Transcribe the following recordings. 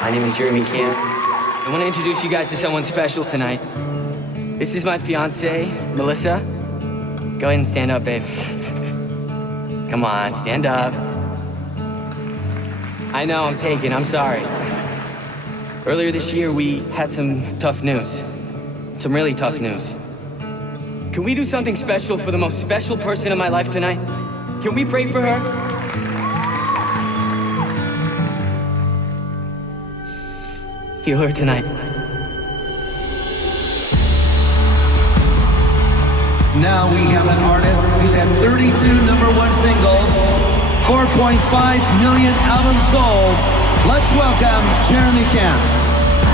My name is Jeremy Camp. I want to introduce you guys to someone special tonight. This is my fiance, Melissa. Go ahead and stand up, babe. Come on, stand up. I know, I'm taken, I'm sorry. Earlier this year, we had some tough news. Some really tough news. Can we do something special for the most special person in my life tonight? Can we pray for her? Heal her tonight. Now we have an artist who's had 32 #1 singles, 4.5 million albums sold. Let's welcome Jeremy Camp.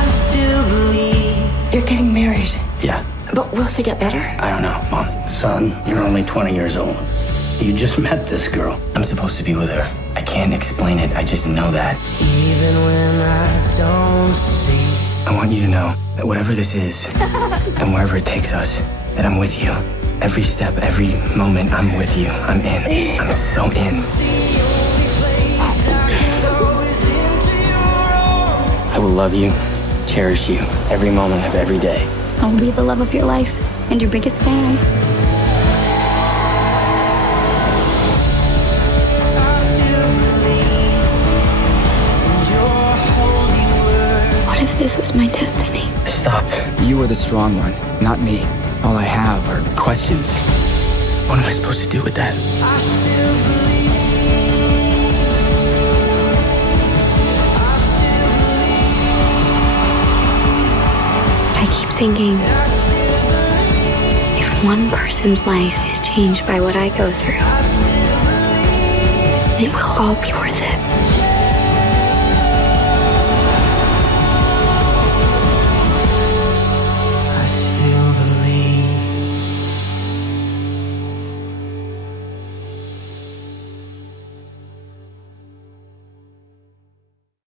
I still believe. You're getting married. Yeah, But will she get better? I don't know, Mom. Son, you're only 20 years old. You just met this girl. I'm supposed to be with her. I can't explain it, I just know that. Even when I don't see. I want you to know that whatever this is, and wherever it takes us, that I'm with you. Every step, every moment, I'm with you. I'm in. I'm so in. I will love you, cherish you, every moment of every day. I will be the love of your life and your biggest fan. What if this was my destiny? Stop. You are the strong one, not me. All I have are Questions? What am I supposed to do with that? I keep thinking, if one person's life is changed by what I go through, it will all be worth it.